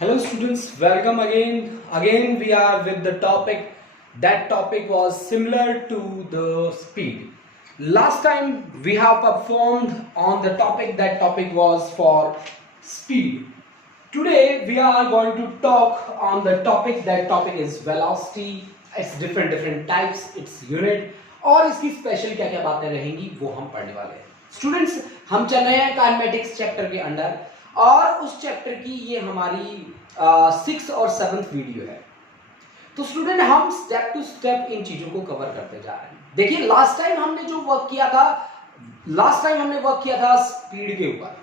Hello students, welcome again. Again we are with the topic. That topic was similar to the speed. Last time we have performed on the topic. That topic was for speed. Today we are going to talk on the topic. That topic is velocity. It's different types, its unit और इसकी special क्या क्या बातें रहेंगी वो हम पढ़ने वाले हैं. स्टूडेंट्स, हम चल रहे हैं काइनेमेटिक्स चैप्टर के अंडर और उस चैप्टर की ये हमारी 6th और 7th वीडियो है. तो स्टूडेंट, हम स्टेप टू स्टेप इन चीजों को कवर करते जा रहे हैं. देखिए, लास्ट टाइम हमने वर्क किया था स्पीड के ऊपर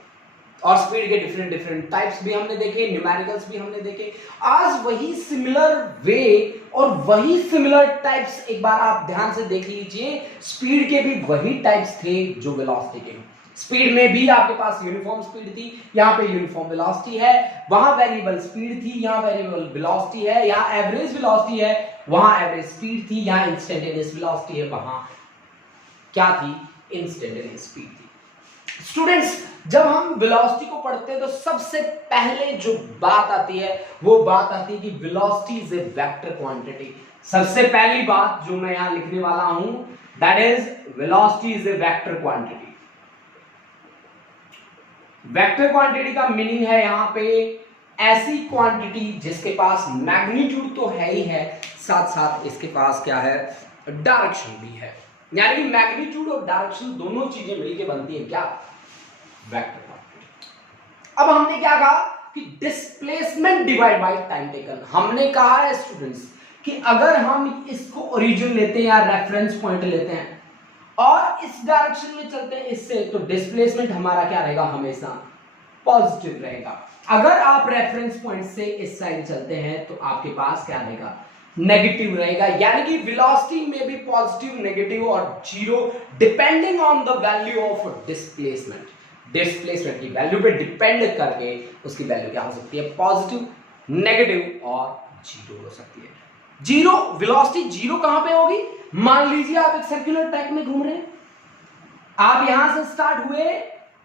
और स्पीड के डिफरेंट टाइप्स भी हमने देखे, न्यूमेरिकल्स भी हमने देखे. आज वही सिमिलर वे और वही सिमिलर टाइप्स एक बार आप ध्यान से देख लीजिए. स्पीड के भी वही टाइप्स थे जो वेलोसिटी के. स्पीड में भी आपके पास यूनिफॉर्म स्पीड थी, यहाँ पे यूनिफॉर्म वेलोसिटी है. वहां वेरिएबल स्पीड थी, यहाँ वेरिएबल वेलोसिटी है. यहाँ एवरेज वेलोसिटी है, वहां एवरेज स्पीड थी. यहाँ इंस्टेंटेनियस वेलोसिटी है, वहां क्या थी? इंस्टेंटेनियस स्पीड थी. स्टूडेंट्स, जब हम वेलोसिटी को पढ़ते हैं तो सबसे पहले जो बात आती है वो बात आती है कि velocity is a vector quantity. सबसे पहली बात जो मैं यहां लिखने वाला हूं, that is velocity is a vector quantity. Vector quantity का मीनिंग है यहां पे ऐसी क्वांटिटी जिसके पास मैग्नीट्यूड तो है ही है, साथ साथ इसके पास क्या है? डायरेक्शन भी है. यानी कि मैग्नीट्यूड और डायरेक्शन दोनों चीजें मिलकर बनती है क्या? Vector quantity. अब हमने क्या कहा कि displacement divide by time taken. हमने कहा है स्टूडेंट्स कि अगर हम इसको ओरिजिन लेते हैं या रेफरेंस पॉइंट लेते हैं और इस डायरेक्शन में चलते हैं इससे, तो डिस्प्लेसमेंट हमारा क्या रहेगा? हमेशा पॉजिटिव रहेगा. अगर आप रेफरेंस पॉइंट से इस साइड चलते हैं तो आपके पास क्या रहेगा? नेगेटिव रहेगा. यानी कि वेलोसिटी में भी पॉजिटिव, नेगेटिव और zero depending on the value of displacement. Displacement की वैल्यू पे डिपेंड करके उसकी वैल्यू क्या हो सकती है? पॉजिटिव, नेगेटिव और जीरो हो सकती है. जीरो वेलोसिटी जीरो कहां पे होगी? मान लीजिए आप एक सर्कुलर ट्रैक में घूम रहे हैं, आप यहां से स्टार्ट हुए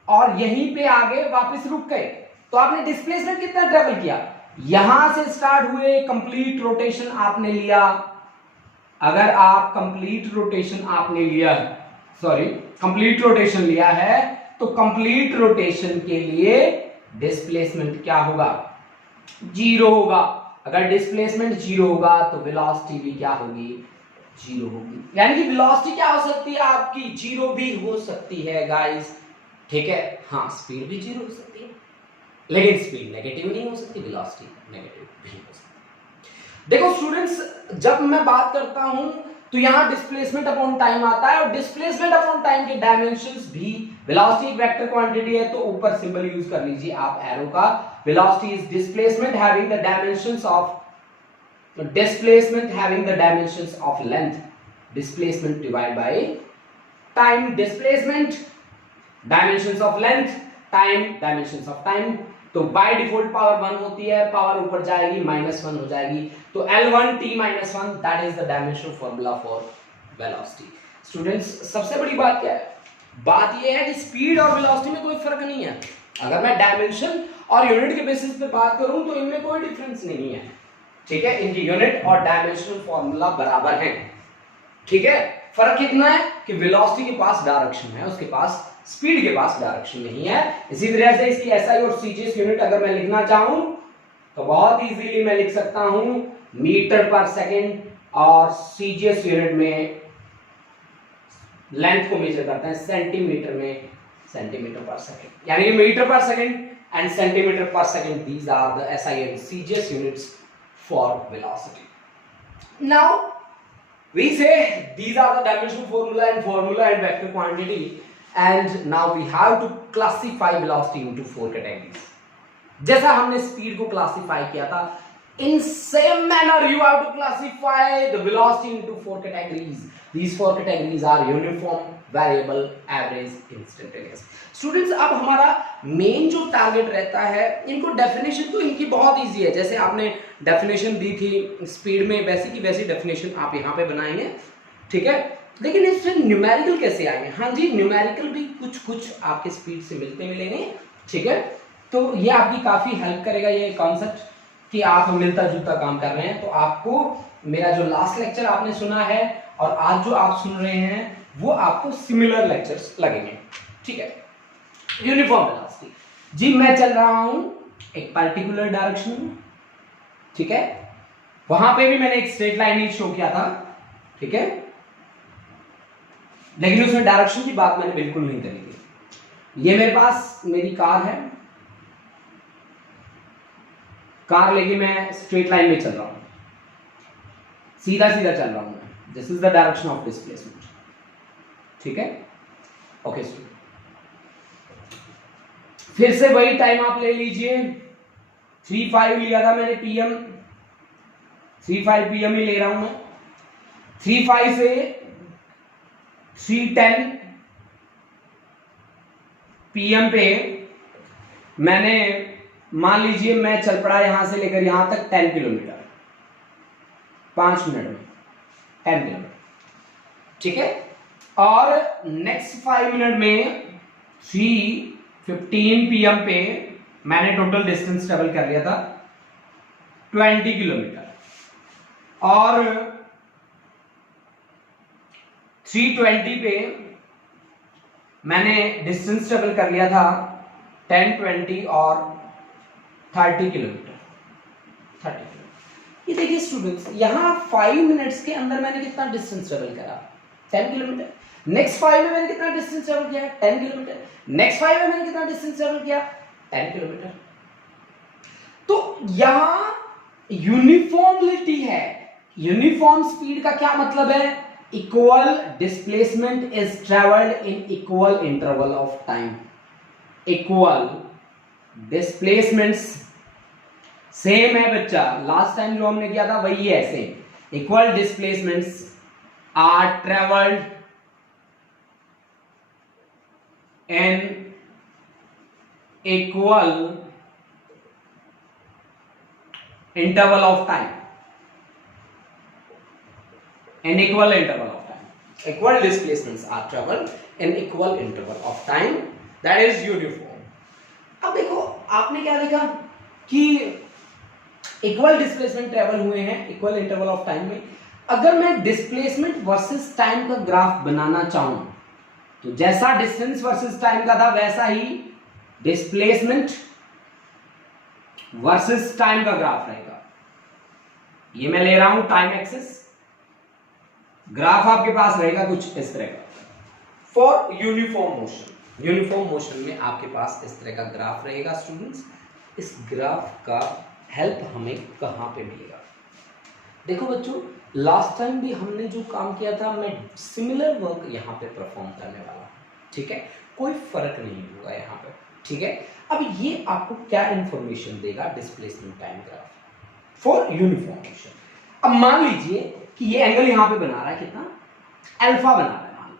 और यहीं पे आगे वापस रुक गए, तो आपने डिस्प्लेसमेंट कितना ट्रेवल किया? यहां से स्टार्ट हुए, कंप्लीट रोटेशन आपने लिया. अगर आप कंप्लीट रोटेशन लिया है तो कंप्लीट रोटेशन के लिए डिस्प्लेसमेंट क्या होगा? जीरो होगा. अगर डिस्प्लेसमेंट जीरो होगा तो वेलोसिटी भी क्या होगी? जीरो होगी. यानी कि वेलोसिटी क्या हो सकती है आपकी? जीरो भी हो सकती है गाइस. ठीक है, हाँ, स्पीड भी जीरो हो सकती है, लेकिन स्पीड नेगेटिव नहीं हो सकती, वेलोसिटी नेगेटिव भी हो सकती. देखो स्टूडेंट्स, जब मैं बात करता हूं तो यहां डिस्प्लेसमेंट अपॉन टाइम आता है और डिस्प्लेसमेंट अपॉन टाइम के डायमेंशंस भी, वेलोसिटी एक वेक्टर क्वांटिटी है तो ऊपर सिंबल यूज कर लीजिए आप एरो का. Velocity is displacement having the dimensions of length. Displacement divide by time. Displacement dimensions of length, time dimensions of time. तो बाय डिफॉल्ट पावर 1 होती है, पावर ऊपर जाएगी -1 हो जाएगी. तो L1 T -1 that is the dimensional formula for velocity. Students, सबसे बड़ी बात क्या है? बात यह है कि स्पीड और वेलोसिटी में कोई फर्क नहीं है. अगर मैं डायमेंशन और यूनिट के बेसिस पे बात करूं तो इनमें कोई डिफरेंस नहीं है. ठीक है, इनकी यूनिट और डायमेंशनल फार्मूला बराबर है. ठीक है, फर्क कितना है कि वेलोसिटी के पास डायरेक्शन है, उसके पास स्पीड के पास डायरेक्शन नहीं है. इसी तरह से इसकी एसआई और सीजीएस यूनिट अगर मैं लिखना चाहूं तो बहुत इजीली मैं लिख सकता हूं मीटर पर सेकंड, और सीजीएस यूनिट में लेंथ को मेजर करते हैं सेंटीमीटर में, सेंटीमीटर पर सेकंड. यानी कि metre per second and centimetre per second, these are the SI and CGS units for velocity. Now we say these are the dimensional formula and vector quantity, and now we have to classify velocity into 4 categories. जैसा हमने speed को classify किया था, in same manner you have to classify the velocity into 4 categories. These 4 categories are uniform, variable, average, instantaneous. Students, अब हमारा main जो target रहता है, इनको डेफिनेशन तो इनकी बहुत इजी है. जैसे आपने डेफिनेशन दी थी स्पीड में, वैसी की वैसी डेफिनेशन आप यहाँ पे बनाएंगे. ठीक है, लेकिन इससे न्यूमेरिकल कैसे आएंगे? हाँ जी, न्यूमेरिकल भी कुछ आपके स्पीड से मिलते मिलेंगे. ठीक है, तो ये आपकी काफी हेल्प करेगा ये कॉन्सेप्ट. कि आप मिलता जुलता काम कर रहे हैं, तो आपको मेरा जो लास्ट लेक्चर आपने सुना है और आज जो आप सुन रहे हैं वो आपको सिमिलर लेक्चर्स लगेंगे, ठीक है। यूनिफॉर्म वेलोसिटी जी, मैं चल रहा हूं एक पर्टिकुलर डायरेक्शन में, ठीक है। वहां पे भी मैंने एक स्ट्रेट लाइन ही शो किया था, ठीक है, लेकिन उसमें डायरेक्शन की बात मैंने बिल्कुल नहीं करी थी। ये मेरे पास मेरी कार है, कार लेके मैं स्ट्रेट लाइन में चल रहा हूं, सीधा सीधा चल रहा हूं मैं, this is the direction of displacement, ठीक है। ओके स्टूडेंट, फिर से वही टाइम आप ले लीजिए, 3:05 लिया था मैंने पीएम, 3:05 पीएम ही ले रहा हूं मैं। 3:05 से 3:10 पीएम पे मैंने, मान लीजिए मैं चल पड़ा यहां से लेकर यहां तक 10 किलोमीटर, 5 मिनट में 10 किलोमीटर, ठीक है। और नेक्स्ट 5 मिनट में 3:15 पीएम पे मैंने टोटल डिस्टेंस ट्रेवल कर लिया था 20 किलोमीटर, और 3:20 पे मैंने डिस्टेंस ट्रेवल कर लिया था 10, 20 और 30 किलोमीटर, 30 किलोमीटर। ये देखिए स्टूडेंट्स, यहां 5 मिनट्स के अंदर मैंने कितना डिस्टेंस ट्रेवल करा, 10 किलोमीटर। नेक्स्ट 5 में मैंने कितना डिस्टेंस ट्रेवल किया, 10 किलोमीटर। नेक्स्ट 5 में मैंने कितना डिस्टेंस ट्रेवल किया, 10 किलोमीटर। तो यहां यूनिफॉर्मिटी है। यूनिफॉर्म स्पीड का क्या मतलब है, equal displacement is travelled in equal interval of time. Equal displacements same है बच्चा, लास्ट टाइम जो हमने किया था वही है same. Equal displacements are travelled in equal interval of time, an equal interval of time. Equal displacements are traveled in equal interval of time, that is uniform. अब देखो आपने क्या देखा कि इक्वल डिस्प्लेसमेंट ट्रेवल हुए हैं इक्वल इंटरवल ऑफ टाइम में। अगर मैं डिस्प्लेसमेंट वर्सेस टाइम का ग्राफ बनाना चाहूं तो जैसा डिस्टेंस वर्सेस टाइम का था वैसा ही डिस्प्लेसमेंट वर्सेस टाइम का ग्राफ रहेगा। ये मैं ले रहा हूं टाइम एक्सिस, ग्राफ आपके पास रहेगा कुछ इस तरह का। For uniform motion, uniform motion में आपके पास इस तरह का ग्राफ रहेगा स्टूडेंट्स। इस ग्राफ का हेल्प हमें कहां पे मिलेगा, देखो बच्चों लास्ट टाइम भी हमने जो काम किया था मैं सिमिलर वर्क यहां पे परफॉर्म करने वाला, ठीक है, कोई फर्क नहीं होगा यहां पे, ठीक है। अब ये आपको क्या इंफॉर्मेशन देगा, displacement time graph for uniform motion. अब मान लीजिए कि ये एंगल यहां पे बना रहा है कितना, अल्फा बना रहा है, मान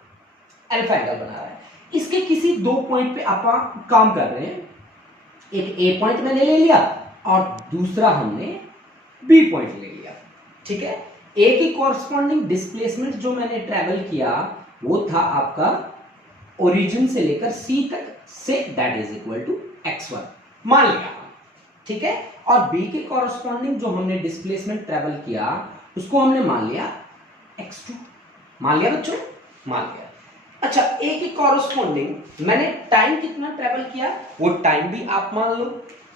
अल्फा एंगल बना रहा है। इसके किसी दो पॉइंट पे आप काम कर रहे हैं, एक ए पॉइंट मैंने ले लिया और दूसरा हमने बी पॉइंट ले लिया, ठीक है। ए की कॉरस्पॉन्डिंग डिस्प्लेसमेंट जो मैंने ट्रेवल किया वो था आपका ओरिजिन से लेकर सी तक से, that is equal to x1 मान लिया, ठीक है। और b के कॉरस्पॉन्डिंग जो हमने डिस्प्लेसमेंट ट्रेवल किया उसको हमने मान लिया x2, मान लिया बच्चों, मान लिया। अच्छा a के कॉरस्पॉन्डिंग मैंने टाइम कितना ट्रेवल किया वो टाइम भी आप मान लो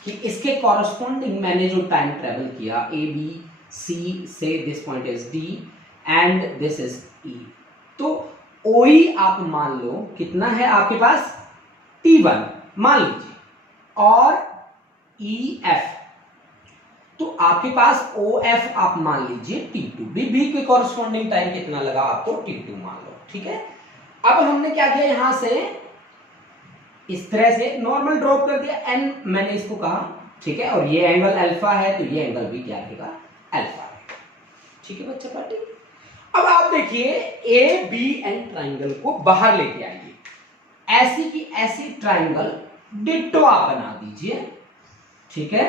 कि इसके कॉरस्पॉन्डिंग मैंने जो टाइम ट्रेवल किया a b c से this point is d and this is e, तो OE आप मान लो कितना है आपके पास T1 मान लीजिए, और EF तो आपके पास OF आप मान लीजिए T2, B के कॉरस्पॉन्डिंग टाइम कितना लगा आपको T2 मान लो, ठीक है। अब हमने क्या किया, यहां से इस तरह से नॉर्मल ड्रॉप कर दिया, n मैंने इसको कहा, ठीक है, और ये एंगल अल्फा है तो ये एंगल भी क्या रहेगा, अल्फा रहेगा, ठीक है बच्चा पार्टी। अब आप देखिए ए बी एंड ट्राइंगल को बाहर लेके आइए, ऐसी की ऐसी ट्राइंगल डिट्टो आप बना दीजिए, ठीक है।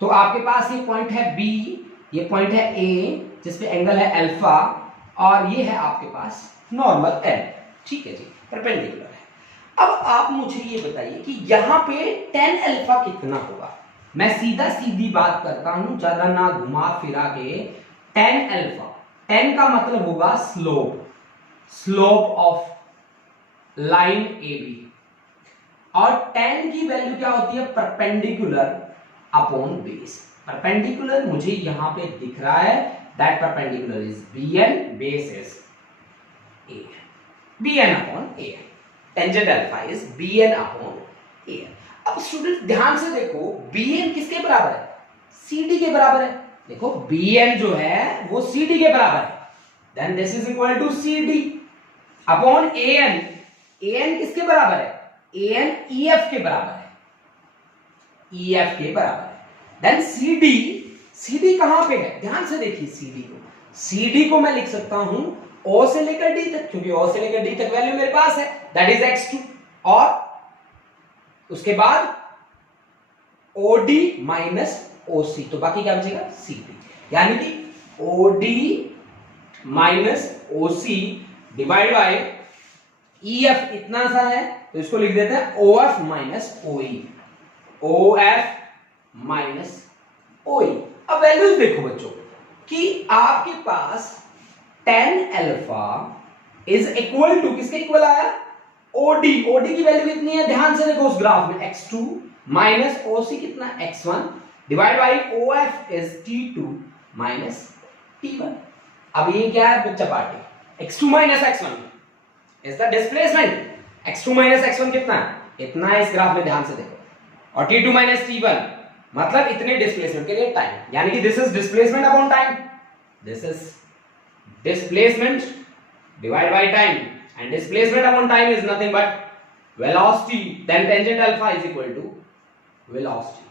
तो आपके पास ये पॉइंट है बी, ये पॉइंट है ए जिसपे एंगल है अल्फा, और ये है आपके पास नॉर्मल एल, ठीक है जी, परपेंडिकुलर है। अब आप मुझे ये बताइए कि यहां पे tan अल्फा कितना होगा, मैं सीधा सीधी बात करता हूं, ज्यादा ना घुमा फिरा के। tan अल्फा, tan का मतलब होगा slope, slope of line A B, और tan की वैल्यू क्या होती है? Perpendicular upon base. परपेंडिकुलर मुझे यहां पे दिख रहा है, that perpendicular is bn, base is a, bn upon a, tangent alpha is bn upon a। अब स्टूडेंट ध्यान से देखो, bn किसके बराबर है? cd के बराबर है। देखो bn जो है वो cd के बराबर है, then this is equal to cd upon an। an किसके बराबर है? an ef के बराबर है, ef के बराबर है। देन cd, cd कहां पे है? ध्यान से देखिए cd को मैं लिख सकता हूं o से लेकर d तक, क्योंकि o से लेकर d तक वैल्यू मेरे पास है, दैट इज x2, और उसके बाद OD माइनस OC, तो बाकी क्या बचेगा? CD, यानी कि OD minus OC divide by EF इतना सा है, तो इसको लिख देते हैं OF minus OE, OF minus OE। अब वैल्यूज देखो बच्चों कि आपके पास tan alpha is equal to, किसके इक्वल आया? OD की वैल्यू कितनी है? ध्यान से देखो उस ग्राफ में, x2 माइनस OC कितना? x1 divide by OF is T2 minus T1। अब ये क्या है बच्चा party? x2 minus x1 is the displacement. x2 minus x1 कितना है? इतना है इस ग्राफ में, ध्यान से देखो, और T2 माइनस T1 मतलब इतने डिस्प्लेसमेंट के लिए टाइम, यानी कि this is displacement upon time, this is displacement divide by time, and displacement upon time is nothing but velocity, then tangent alpha is equal to velocity।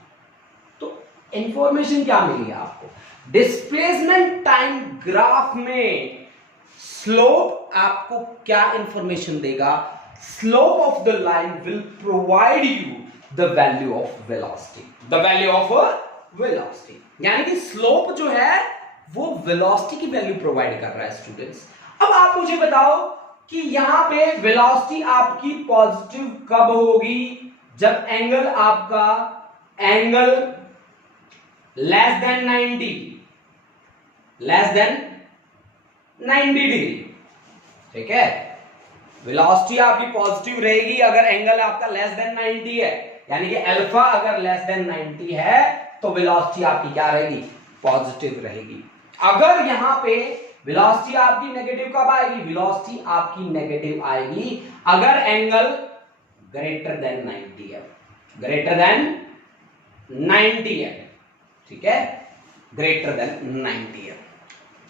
तो information क्या मिली आपको? Displacement time graph में slope आपको क्या information देगा? Slope of the line will provide you the value of velocity, the value of velocity, यानी कि slope जो है वो वेलोसिटी की वैल्यू प्रोवाइड कर रहा है स्टूडेंट्स। अब आप मुझे बताओ कि यहां पे वेलोसिटी आपकी पॉजिटिव कब होगी? जब एंगल आपका एंगल लेस देन 90 डिग्री, ठीक है? वेलोसिटी आपकी पॉजिटिव रहेगी अगर एंगल आपका लेस देन 90 है, यानी कि अल्फा अगर लेस देन 90 है तो वेलोसिटी आपकी क्या रहेगी? पॉजिटिव रहेगी। अगर यहां पे वेलोसिटी आपकी नेगेटिव कब आएगी? वेलोसिटी आपकी नेगेटिव आएगी अगर एंगल ग्रेटर देन 90 है, ग्रेटर देन 90 है, ठीक है? ग्रेटर देन 90 है।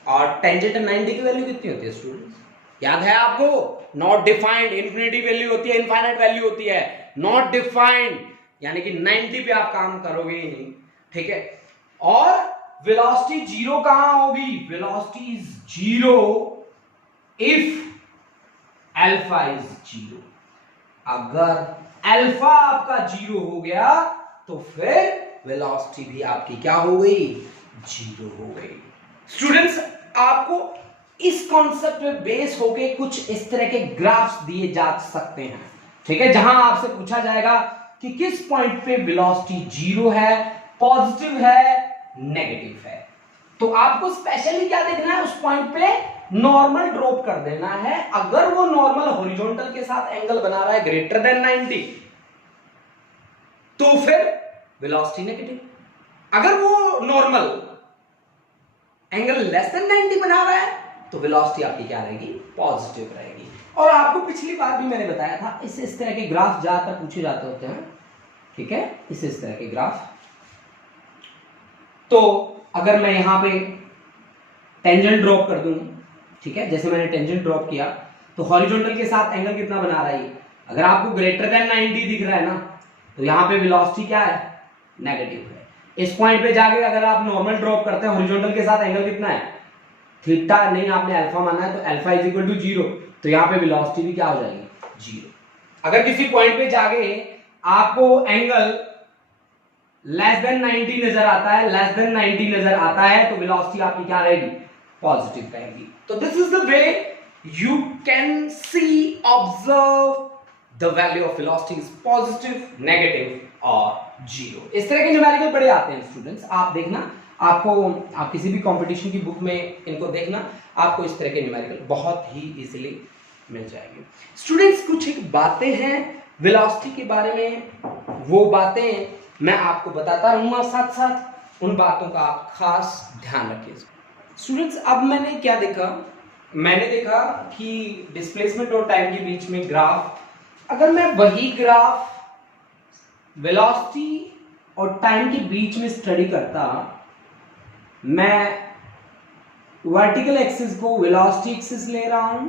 और टेंजेंट 90 की वैल्यू कितनी होती है स्टूडेंट्स? याद है आपको? नॉट डिफाइंड, इन्फिनिटी वैल्यू होती है, इनफाइनाइट वैल्यू होती है, नॉट डिफाइंड यानी कि 90 पे आप काम करोगे ही नहीं, ठीक है? और वेलोसिटी जीरो कहां होगी? Velocity is zero if alpha is zero. अगर अल्फा आपका जीरो हो गया तो फिर वेलोसिटी भी आपकी क्या हो गई? जीरो हो गई। स्टूडेंट्स आपको इस कॉन्सेप्ट पे बेस होके कुछ इस तरह के ग्राफ्स दिए जा सकते हैं, ठीक है? जहां आपसे पूछा जाएगा कि किस पॉइंट पे वेलोसिटी जीरो है, पॉजिटिव है, नेगेटिव है, तो आपको स्पेशली क्या देखना है? उस पॉइंट पे नॉर्मल ड्रॉप कर देना है। अगर वो नॉर्मल हॉरिजॉन्टल के साथ एंगल बना रहा है ग्रेटर देन 90 तो फिर वेलोसिटी नेगेटिव। अगर वो नॉर्मल एंगल लेस देन 90 बना रहा है तो वेलोसिटी आपकी क्या रहेगी? पॉजिटिव रहेगी। और आपको पिछली बार भी मैंने बताया था, इस तरह के ग्राफ ज्यादातर पूछे जाते होते हैं, ठीक है? इस तरह के ग्राफ। तो अगर मैं यहां पे टेंजेंट ड्रॉप कर दूं, ठीक है, जैसे मैंने टेंजेंट ड्रॉप किया तो हॉरिजॉन्टल के साथ एंगल कितना बना रहा है? अगर आपको ग्रेटर देन 90 दिख रहा है ना, तो यहां पे वेलोसिटी क्या है? नेगेटिव है। इस पॉइंट पे जाके अगर आप नॉर्मल ड्रॉप करते हैं, हॉरिजॉन्टल के साथ एंगल कितना है? थीटा नहीं, आपने अल्फा माना है, तो alpha is equal to zero, तो यहां पे वेलोसिटी भी क्या हो जाएगी? जीरो। अगर किसी पॉइंट पे जाके आपको एंगल लेस देन 90 नजर आता है, लेस देन 90 नजर आता है, तो वेलोसिटी आपकी क्या रहेगी? पॉजिटिव रहेगी। तो this is the way you can see, observe the value of velocity is positive, negative और 0। इस तरह के न्यूमेरिकल बड़े आते हैं स्टूडेंट्स, आप देखना, आप किसी भी कंपटीशन की बुक में इनको देखना, आपको इस तरह के न्यूमेरिकल बहुत ही इजीली मिल जाएंगे। स्टूडेंट्स कुछ एक बातें हैं वेलोसिटी के बारे में, वो बातें मैं आपको बताता रहूंगा, साथ साथ उन बातों का आप खास ध्यान रखिए। स्टूडेंट्स अब मैंने क्या देखा, मैंने देखा कि डिस्प्लेसमेंट और टाइम के बीच में ग्राफ, अगर मैं वही ग्राफ वेलोसिटी और टाइम के बीच में स्टडी करता, मैं वर्टिकल एक्सिस को वेलोसिटी एक्सिस ले रहा हूं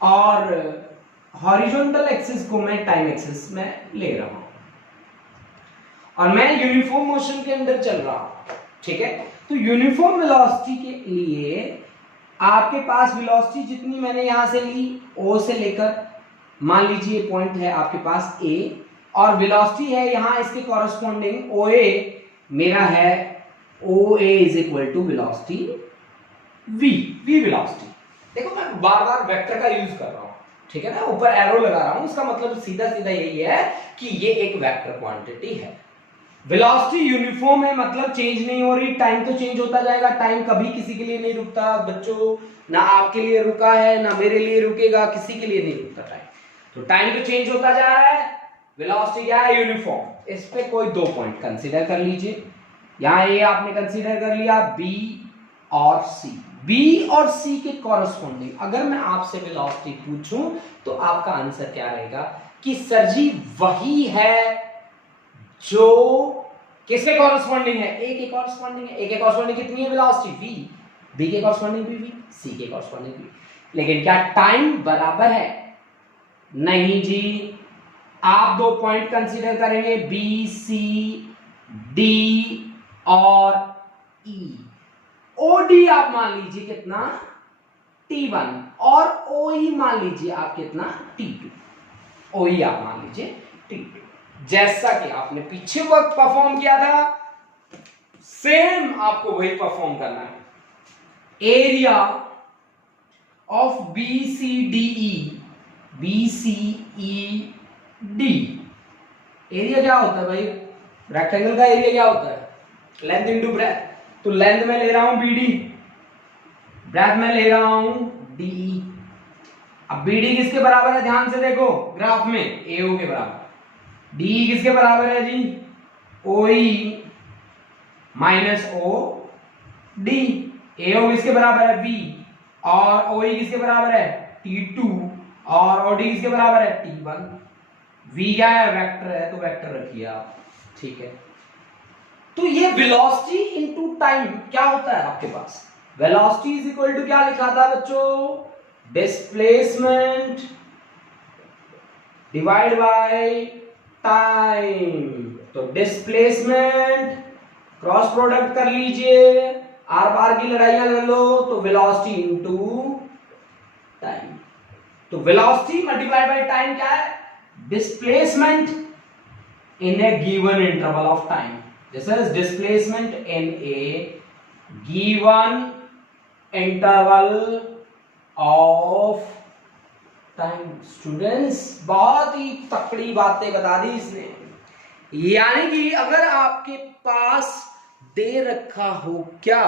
और हॉरिजॉन्टल एक्सिस को मैं टाइम एक्सिस में ले रहा हूं और मैं यूनिफॉर्म मोशन के अंदर चल रहा हूं, ठीक है। तो यूनिफॉर्म वेलोसिटी के लिए आपके पास वेलोसिटी जितनी मैंने यहां से ली, ओ से लेकर मान लीजिए पॉइंट है आपके पास ए, और वेलोसिटी है यहां इसके कॉरेस्पॉन्डिंग ओ ए मेरा है, O A is equal to velocity V, V velocity. देखो मैं बार बार वेक्टर का यूज कर रहा हूं, ठीक है ना, ऊपर एरो लगा रहा हूं, इसका मतलब सीधा सीधा यही है कि ये एक वेक्टर क्वांटिटी है। वेलोसिटी यूनिफॉर्म है, मतलब चेंज नहीं हो रही, टाइम तो चेंज होता जाएगा, टाइम कभी किसी के लिए नहीं रुकता बच्चों, ना आपके लिए रुका है ना मेरे लिए रुकेगा, किसी के लिए नहीं रुकता टाइम, तो टाइम तो चेंज होता जा रहा है, वेलोसिटी क्या है, यूनिफॉर्म। इस पे कोई दो पॉइंट कंसीडर कर लीजिए, यहां ये आपने कंसीडर कर लिया बी और सी, बी और सी के कॉरेस्पॉन्डिंग अगर मैं आपसे वेलोसिटी पूछूं तो आपका आंसर क्या रहेगा कि सर जी वही है जो किसके कॉरेस्पॉन्डिंग है, ए के कॉरेस्पॉन्डिंग है। ए के कॉरेस्पॉन्डिंग कितनी है वेलोसिटी वी, बी के कॉरेस्पॉन्डिंग भी वी, सी के कॉरेस्पॉन्डिंग भी। लेकिन क्या टाइम बराबर है, नहीं जी, आप दो पॉइंट कंसीडर करेंगे बी सी डी और ई। ओडी आप मान लीजिए कितना T1 और OE मान लीजिए आप कितना T2, OE आप मान लीजिए T2। जैसा कि आपने पीछे वर्क परफॉर्म किया था सेम आपको वही परफॉर्म करना है। Area of BCDE, BCED, area क्या होता है भाई, रेक्टेंगल का एरिया क्या होता है, लेंथ इनटू ब्रेथ, तो लेंथ में ले रहा हूं BD, ब्रेथ में ले रहा हूं DE। अब BD किसके बराबर है, ध्यान से देखो ग्राफ में, AO के बराबर। DE किसके बराबर है जी, OE माइनस OD। AO किसके बराबर है, V, और OE किसके बराबर है, T2, और OD किसके बराबर है, T1। V क्या है, वेक्टर है, तो वेक्टर रखिए आप, ठीक है। तो ये वेलोसिटी इनटू टाइम क्या होता है आपके पास, वेलोसिटी इज इक्वल टू क्या लिखा था बच्चों, डिस्प्लेसमेंट डिवाइड बाय टाइम। तो डिस्प्लेसमेंट क्रॉस प्रोडक्ट कर लीजिए, आर पार की लड़ाइयां लड़ लो, तो वेलोसिटी इनटू टाइम। तो वेलोसिटी मल्टीप्लाइड बाय टाइम क्या है, displacement in a given interval of time. This is displacement in a given interval of time. Students बहुत ही तकड़ी बातें बता दी इसने, यानी कि अगर आपके पास दे रखा हो क्या,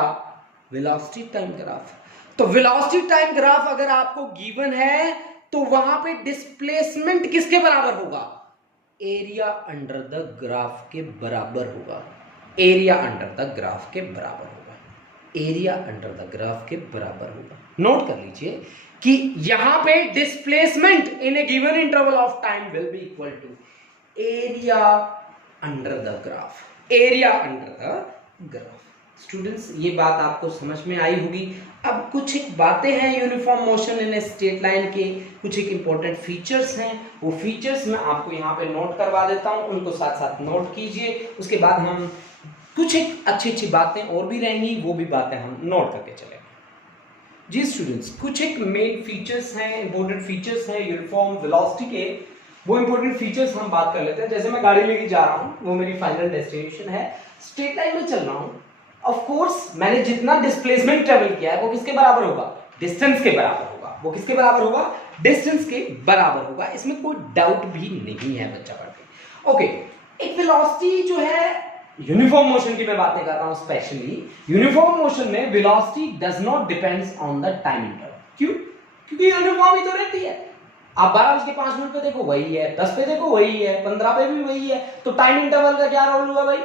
वेलोसिटी टाइम ग्राफ, तो वेलोसिटी टाइम ग्राफ अगर आपको गिवन है तो वहां पे डिस्प्लेसमेंट किसके बराबर होगा, एरिया अंडर द ग्राफ के बराबर होगा, एरिया अंडर द ग्राफ के बराबर होगा, एरिया अंडर द ग्राफ के बराबर होगा। नोट कर लीजिए कि यहां पे displacement in a given interval of time will be equal to area under the graph, area under the graph. Students ये बात आपको समझ में आई होगी। अब कुछ एक बातें हैं uniform motion in straight line के, कुछ एक इंपॉर्टेंट फीचर्स हैं, वो फीचर्स मैं आपको यहाँ पे नोट करवा देता हूँ, उनको साथ साथ नोट कीजिए। उसके बाद हम कुछ एक अच्छी अच्छी बातें और भी रहेंगी, वो भी बातें हम नोट करके चलेंगे। जी स्टूडेंट्स, कुछ एक मेन फीचर्स हैं, इंपॉर्टेंट फीचर्स हैं यूनिफॉर्म वेलोसिटी के, वो इंपॉर्टेंट फीचर्स हम बात कर लेते हैं। जैसे मैं गाड़ी लेके जा रहा हूँ, वो मेरी फाइनल डेस्टिनेशन है, स्ट्रेट लाइन में चल रहा हूँ, ऑफ कोर्स मैंने जितना डिस्प्लेसमेंट ट्रेवल किया है वो किसके बराबर होगा, डिस्टेंस के बराबर होगा। वो किसके बराबर होगा, डिस्टेंस के बराबर होगा, इसमें कोई डाउट भी नहीं है बच्चा पढ़ के। ओके, एक वेलोसिटी जो है यूनिफॉर्म मोशन की मैं बातें कर रहा हूं स्पेशली। यूनिफॉर्म मोशन में velocity does not depends on the time interval. क्यों? क्योंकि यूनिफॉर्म ही तो रहती है। आप 12:05 पे देखो वही है, 10 पे देखो वही है, 15 पे भी वही है, तो टाइम इंटरवल का क्या रोल हुआ भाई?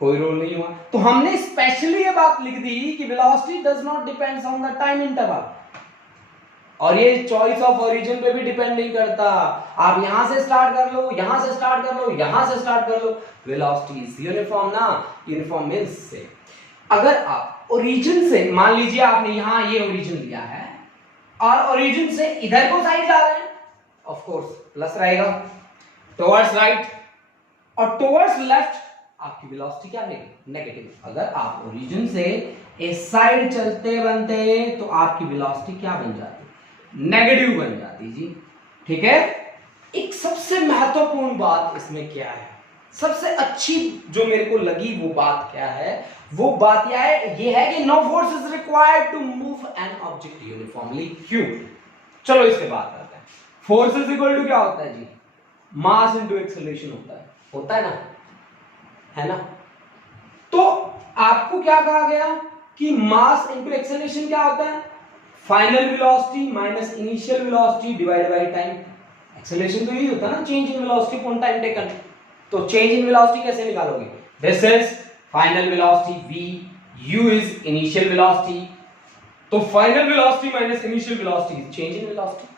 कोई रोल नहीं हुआ। तो हमने स्पेशली ये बात लिख दी कि velocity does not depends on the time interval, और ये चॉइस ऑफ ओरिजिन पे भी डिपेंड नहीं करता। आप यहां से स्टार्ट कर लो, यहां से स्टार्ट कर लो, यहां से स्टार्ट कर लो, वेलोसिटी इज यूनिफॉर्म ना। यूनिफॉर्म मींस से अगर आप ओरिजिन से, मान लीजिए आपने यहां ये ओरिजिन लिया है और ओरिजिन से इधर को साइड जा रहे हैं, ऑफ कोर्स प्लस रहेगा टुवर्ड्स राइट, और टुवर्ड्स लेफ्ट आपकी वेलोसिटी क्या रहेगी? नेगेटिव। अगर आप ओरिजिन से इस साइड चलते बनते तो आपकी वेलोसिटी क्या बन जाती? नेगेटिव बन जाती जी। ठीक है। एक सबसे महत्वपूर्ण बात इसमें क्या है, सबसे अच्छी जो मेरे को लगी वो बात क्या है, वो बात ये है कि no force is required to move an object uniformly. क्यों? चलो इसके बात करते हैं। फोर्स इज इक्वल टू क्या होता है जी? मास इनटू एक्सेलरेशन होता है ना, है ना? तो आपको क्या कहा गया कि मास इनटू एक्सेलरेशन क्या होता है? Final velocity minus initial velocity divided by time. Acceleration तो यही होता है ना, change in velocity upon time taken. तो चेंज इन वेलोसिटी कैसे निकालोगे? This is final velocity v, u is initial velocity, तो final velocity minus initial velocity is change in velocity.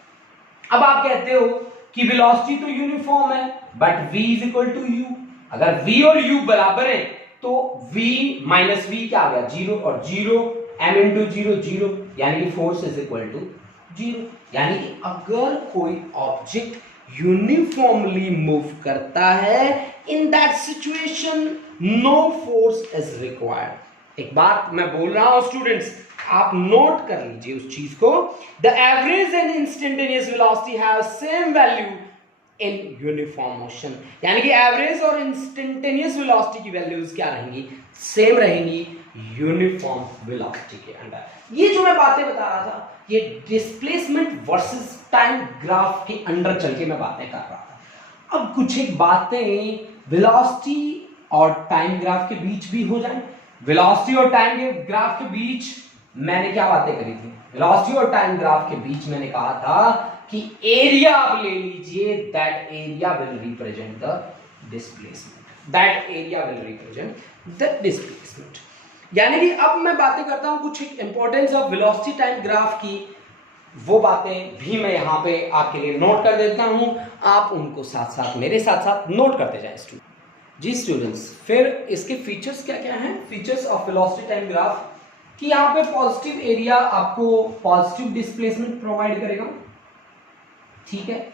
अब आप कहते हो कि वेलोसिटी तो यूनिफॉर्म है but v is equal to u। अगर v और u बराबर है तो v माइनस v क्या आ गया? 0, और 0 m इंटू 0 0, यानी कि फोर्स इज इक्वल टू 0। यानी कि अगर कोई ऑब्जेक्ट यूनिफॉर्मली मूव करता है, in that situation no force is required. एक बात मैं बोल रहा हूं स्टूडेंट्स, आप नोट कर लीजिए उस चीज को। The average and instantaneous velocity have same value in uniform motion, यानी कि एवरेज और इंस्टेंटेनियस वेलोसिटी की वैल्यूज क्या रहेंगी? सेम रहेंगी यूनिफॉर्म वेलोसिटी के अंडर। ये जो मैं बातें बता रहा था, ये डिस्प्लेसमेंट वर्सेस टाइम ग्राफ के अंडर चल के मैं बातें कर रहा था। अब कुछ एक बातें वेलोसिटी और टाइम ग्राफ के बीच भी हो जाए। वेलोसिटी और टाइम के ग्राफ के बीच मैंने क्या बातें करी थी? वेलोसिटी और टाइम ग्राफ के बीच मैंने कहा था कि एरिया आप ले लीजिए, that area will represent the displacement, that area will represent the displacement. यानी कि अब मैं बातें करता हूं कुछ importance of velocity time graph की, वो बातें भी मैं यहां पे आपके लिए नोट कर देता हूं, आप उनको साथ साथ मेरे साथ साथ नोट करते जाएं स्टूडेंट। जी स्टूडेंट्स, फिर इसके फीचर्स क्या क्या हैं? Features of velocity time graph कि यहाँ पे पॉजिटिव एरिया आपको पॉजिटिव डिस्प्लेसमेंट प्रोवाइड करेगा। ठीक है,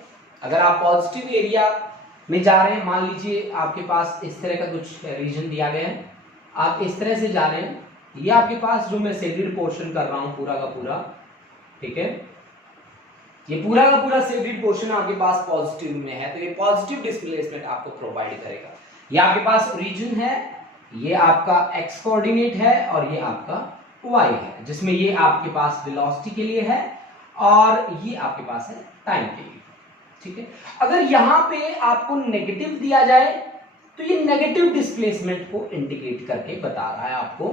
अगर आप पॉजिटिव एरिया में जा रहे हैं, मान लीजिए आपके पास इस तरह का कुछ रीजन दिया गया है, आप इस तरह से जा रहे हैं, ये आपके पास जो मैं शेडेड पोर्शन कर रहा हूं पूरा का पूरा, ठीक है, ये पूरा का पूरा शेडेड पोर्शन आपके पास पॉजिटिव में है, तो ये पॉजिटिव डिस्प्लेसमेंट आपको प्रोवाइड करेगा। ये आपके पास रीजन है, ये आपका एक्स कोऑर्डिनेट है और ये आपका y है, जिसमें ये आपके पास वेलोसिटी के लिए है और ये आपके पास है टाइम के लिए। ठीक है, अगर यहां पे आपको नेगेटिव दिया जाए तो ये नेगेटिव डिस्प्लेसमेंट को इंडिकेट करके बता रहा है आपको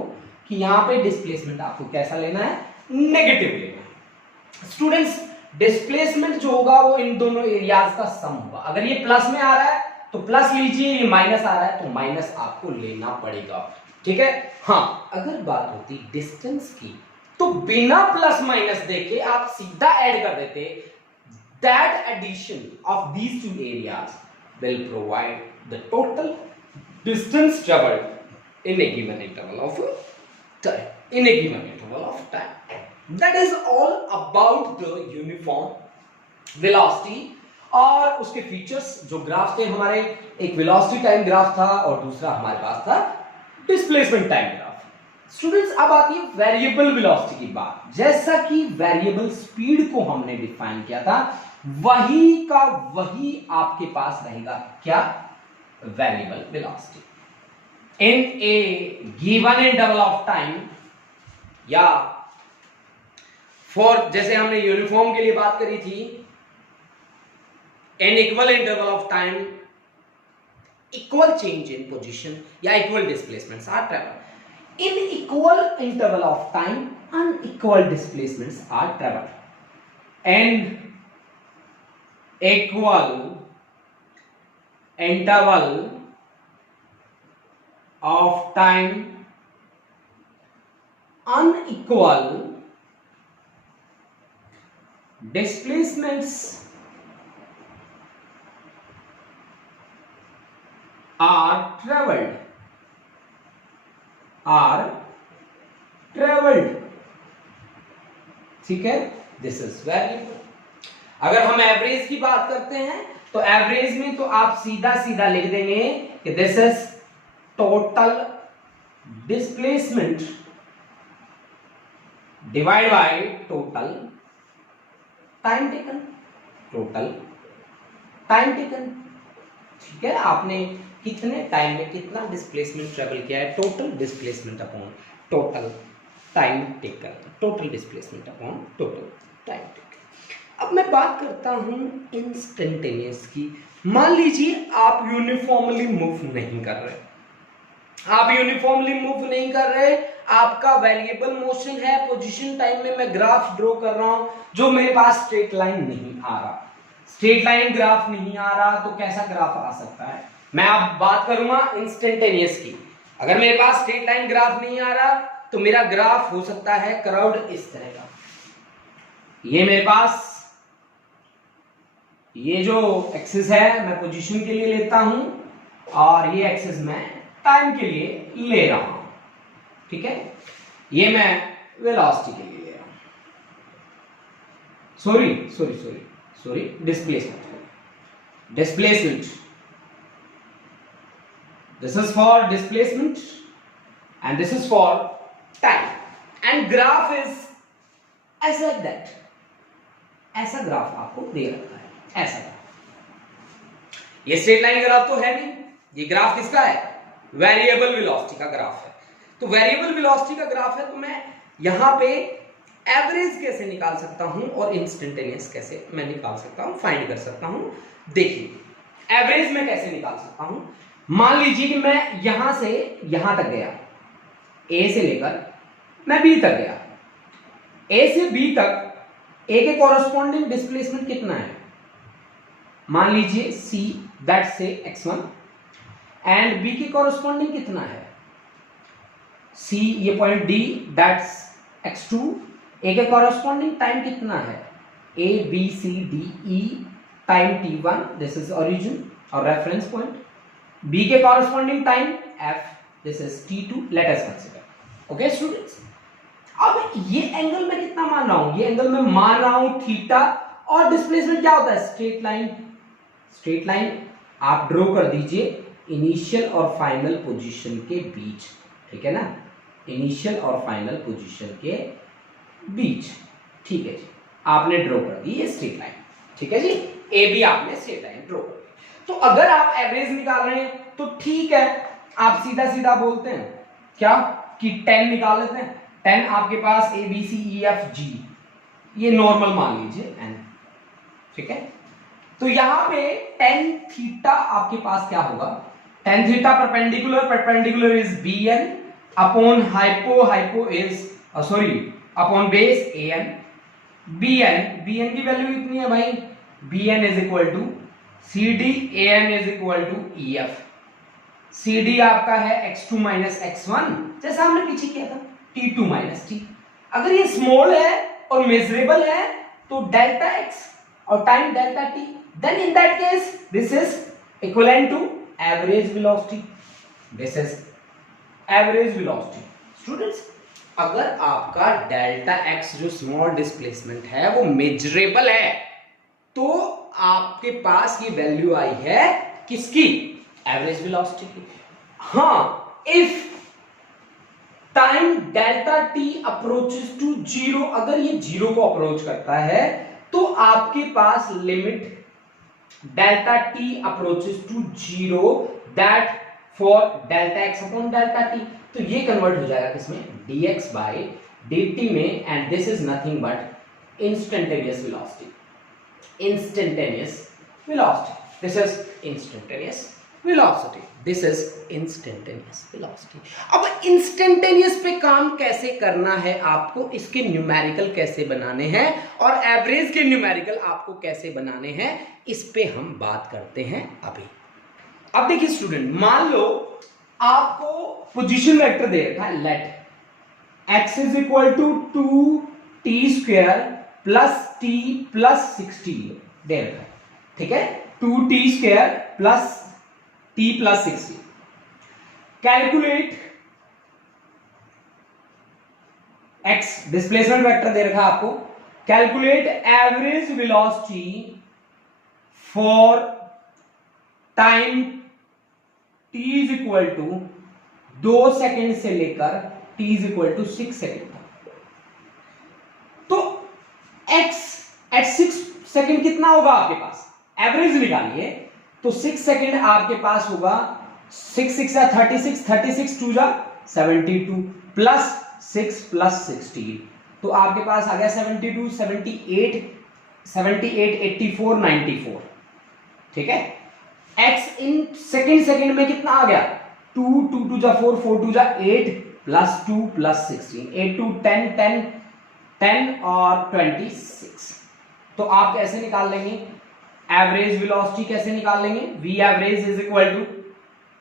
कि यहां पे डिस्प्लेसमेंट आपको कैसा लेना है? नेगेटिव लेना है। स्टूडेंट्स, डिस्प्लेसमेंट जो होगा वो इन दोनों एरियाज का सम होगा। अगर ये प्लस में आ रहा है तो प्लस लीजिए, ये माइनस आ रहा है तो माइनस आपको लेना पड़ेगा। ठीक है, हाँ, अगर बात होती डिस्टेंस की तो बिना प्लस माइनस देके आप सीधा ऐड कर देते, that addition of these two areas will provide the total distance travelled in a given interval of time, in a given interval of time. That is all about the uniform velocity. और उसके features जो graph थे हमारे, एक velocity time graph था और दूसरा हमारे पास था डिस्प्लेसमेंट टाइम ग्राफ। स्टूडेंट्स, अब आती है वेरिएबल वेलोसिटी की बात। जैसा कि वेरिएबल स्पीड को हमने डिफाइन किया था, वही का वही आपके पास रहेगा क्या? Variable velocity in a given interval of time, या फॉर, जैसे हमने यूनिफॉर्म के लिए बात करी थी, in equal interval of time equal change in position या equal displacements are travel. In equal interval of time unequal displacements are travel. In equal interval of time unequal displacements are traveled ठीक है। This is variable. अगर हम average की बात करते हैं तो एवरेज में तो आप सीधा सीधा लिख देंगे कि this is total displacement divide by total time taken. ठीक है, आपने कितने टाइम में कितना डिस्प्लेसमेंट ट्रेवल किया है, total displacement upon total time taken, total displacement upon total time taken. अब मैं बात करता हूं इंस्टेंटेनियस की। मान लीजिए आप यूनिफॉर्मली मूव नहीं कर रहे, आपका वेरिएबल मोशन है, पोजीशन टाइम में मैं ग्राफ ड्रॉ कर रहा हूं जो मेरे पास स्ट्रेट लाइन नहीं आ रहा, स्ट्रेट लाइन ग्राफ नहीं आ रहा, तो कैसा ग्राफ आ सकता है? मैं अब बात करूंगा इंस्टेंटेनियस की। अगर मेरे पास स्ट्रेट लाइन ग्राफ नहीं आ रहा तो मेरा ग्राफ हो सकता है कर्व्ड इस तरह का। ये मेरे पास ये जो एक्सिस है मैं पोजीशन के लिए लेता हूं और ये एक्सिस मैं टाइम के लिए ले रहा हूं, ठीक है। ये मैं वेलोसिटी के लिए ले रहा हूं, sorry displacement this is for displacement and this is for time and graph is as like that. ऐसा ग्राफ आपको दे रखा है, ऐसा ग्राफ। ये स्ट्रेट लाइन ग्राफ तो है नहीं, ये ग्राफ किसका है? वेरिएबल वेलोसिटी का ग्राफ है। तो वेरिएबल वेलोसिटी का ग्राफ है तो मैं यहां पे एवरेज कैसे निकाल सकता हूं और इंस्टेंटेनियस कैसे मैं निकाल सकता हूं, फाइंड कर सकता हूं। देखिए एवरेज में कैसे निकाल सकता हूं। मान लीजिए कि मैं यहां से यहां तक गया, ए से लेकर मैं बी तक गया, ए से बी तक ए के कॉरस्पॉन्डिंग डिस्प्लेसमेंट कितना है? मान लीजिए सी, दैट से x1, एंड बी के कॉरस्पॉन्डिंग कितना है? सी, ये पॉइंट डी, दैट्स x2। ए के कॉरस्पॉन्डिंग टाइम कितना है? A B C D E, time t1, this is origin और रेफरेंस पॉइंट। बी के corresponding time f, this is t2, let us consider. Okay students, अब ये एंगल मैं कितना मान रहा हूं? ये एंगल मैं मान रहा हूं थीटा, और डिस्प्लेसमेंट क्या होता है? स्ट्रेट लाइन आप ड्रॉ कर दीजिए इनिशियल और फाइनल पोजीशन के बीच, ठीक है ना, इनिशियल और फाइनल पोजीशन के बीच, ठीक है जी। आपने ड्रॉ कर दी ये स्ट्रेट लाइन, ठीक है जी, ए बी आपने स्ट्रेट लाइन ड्रॉ कर दी। तो अगर आप एवरेज निकाल रहे हैं तो ठीक है, आप सीधा सीधा बोलते हैं क्या कि 10 निकाल लेते हैं। 10 आपके पास ए बी सी ई एफ जी, ये नॉर्मल मान लीजिए n, ठीक है। तो यहां पे tan थीटा आपके पास क्या होगा? tan theta perpendicular is bn upon hypo is upon base an। bn की वैल्यू कितनी है भाई? bn is equal to cd, an is equal to ef। cd आपका है x2 माइनस x1, जैसा हमने पीछे किया था, t2 माइनस t। अगर ये स्मॉल है और मेजरेबल है तो डेल्टा x और time delta t, then in that case this is equivalent to average velocity, this is average velocity। Students, अगर आपका डेल्टा x जो स्मॉल डिस्प्लेसमेंट है वो मेजरेबल है तो आपके पास ये वैल्यू आई है किसकी? एवरेज वेलोसिटी की। हाँ, if time delta t approaches to zero, अगर ये जीरो को अप्रोच करता है तो आपके पास limit delta t approaches to zero, that for delta x upon delta t। तो ये कन्वर्ट हो जाएगा किसमें? dx बाय dt में, and this is nothing but instantaneous velocity. Instantaneous velocity. This is instantaneous velocity. This is instantaneous velocity. अब instantaneous पे काम कैसे करना है आपको, इसके न्यूमेरिकल कैसे बनाने हैं और एवरेज के न्यूमेरिकल आपको कैसे बनाने हैं, इस पे हम बात करते हैं अभी। अब देखिए स्टूडेंट, मान लो आपको पोजीशन वेक्टर दे रखा है, let x is equal to 2t² plus t plus 60 दे रखा है, ठीक है, 2t² plus t plus 60। Calculate x displacement vector दे रखा है आपको, calculate average velocity for time t is equal to 2 second से लेकर t is equal to 6 second तक। तो x एट 6 सेकेंड कितना होगा आपके पास, एवरेज निकालिए, तो 6 सेकेंड आपके पास होगा 6 6 36, 36 2 जा 72 प्लस 6 प्लस 16, तो आपके पास आ गया 72 78 78 84 94, ठीक है। x इन सेकेंड में कितना आ गया, 2 2 2 जा 4 4 2 जा 8 प्लस 2 प्लस 16 8 2 10 10 10 और 26। तो आप कैसे निकाल लेंगे एवरेज वेलोसिटी, कैसे निकाल लेंगे, v average is equal to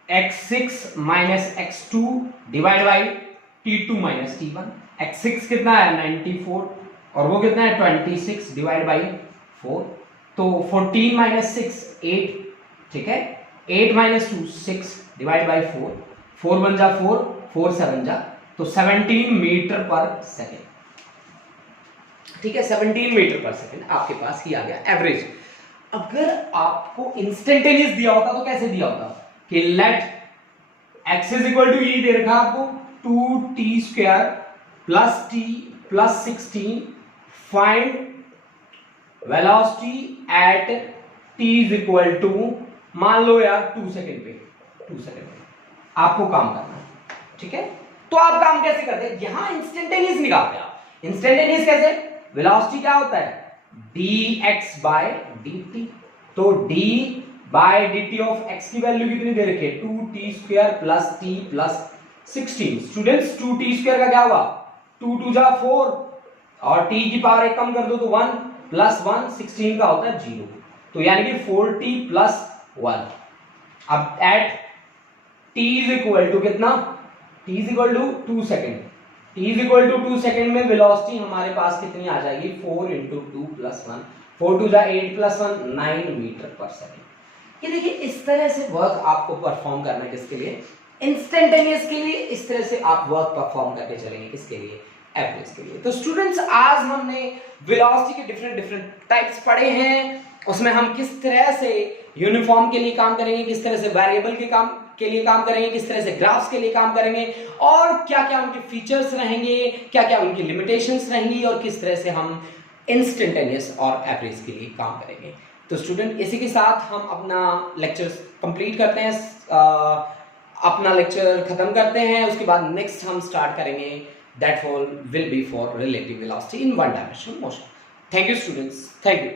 x6 minus x2 divide by t2 minus t1। x6 कितना है 94 और वो कितना है 26 डिवाइड बाई 4, तो 14 माइनस 6 8, ठीक है, 8 माइनस 2 6 डिवाइड बाई 4, 4 1 जा 4 4 7 जा, तो 17 मीटर पर सेकेंड, ठीक है, 17 मीटर पर सेकेंड आपके पास ही आ गया एवरेज। अगर आपको इंस्टेंटेनियस दिया होता तो कैसे दिया होता कि let x is equal to ये दे रखा आपको 2t² plus t plus 16, find velocity at t is equal to, मान लो यार 2 सेकेंड पे, 2 सेकेंड पे आपको काम करना है, ठीक है। तो आप काम कैसे करते हैं, यहां इंस्टेंटेनियस निकालते हैं आप। इंस्टेंटेनियस कैसे, वेलोसिटी क्या होता है dx by dt, तो d by dt of x की वैल्यू कितनी दे रखी है 2t² plus t plus 16। Students 2t² का क्या होगा 2 2 जा 4 और t की पावर एक कम कर दो तो 1 प्लस 1 16 का होता है 0, तो यानी कि 4t प्लस 1। अब at t is equal to कितना, t is equal to 2 second, t is equal to 2 second में वेलोसिटी हमारे पास कितनी आ जाएगी 4 इंटू 2 प्लस 1, 4 2 जा 8 प्लस 1 9 मीटर पर सेकेंड। ये देखिए इस तरह से वर्क आपको परफॉर्म करना है, किसके लिए, इंस्टेंटेनियस के लिए। इस तरह से आप वर्क परफॉर्म करके चलेंगे, किसके लिए, एवरेज के लिए। तो स्टूडेंट्स आज हमने वेलोसिटी के डिफरेंट टाइप्स पढ़े हैं, उसमें हम किस तरह से यूनिफॉर्म के लिए काम करेंगे, किस तरह से वेरिएबल के लिए काम करेंगे, किस तरह से ग्राफ्स के लिए काम करेंगे, और क्या क्या उनके फीचर्स रहेंगे, क्या क्या उनकी लिमिटेशंस रहेंगी, और किस तरह से हम इंस्टेंटेनियस और एवरेज के लिए काम करेंगे। तो स्टूडेंट इसी के साथ हम अपना लेक्चर कंप्लीट करते हैं, अपना लेक्चर खत्म करते हैं। उसके बाद नेक्स्ट हम स्टार्ट करेंगे that will be for relative velocity in one dimensional motion. Thank you students, thank you.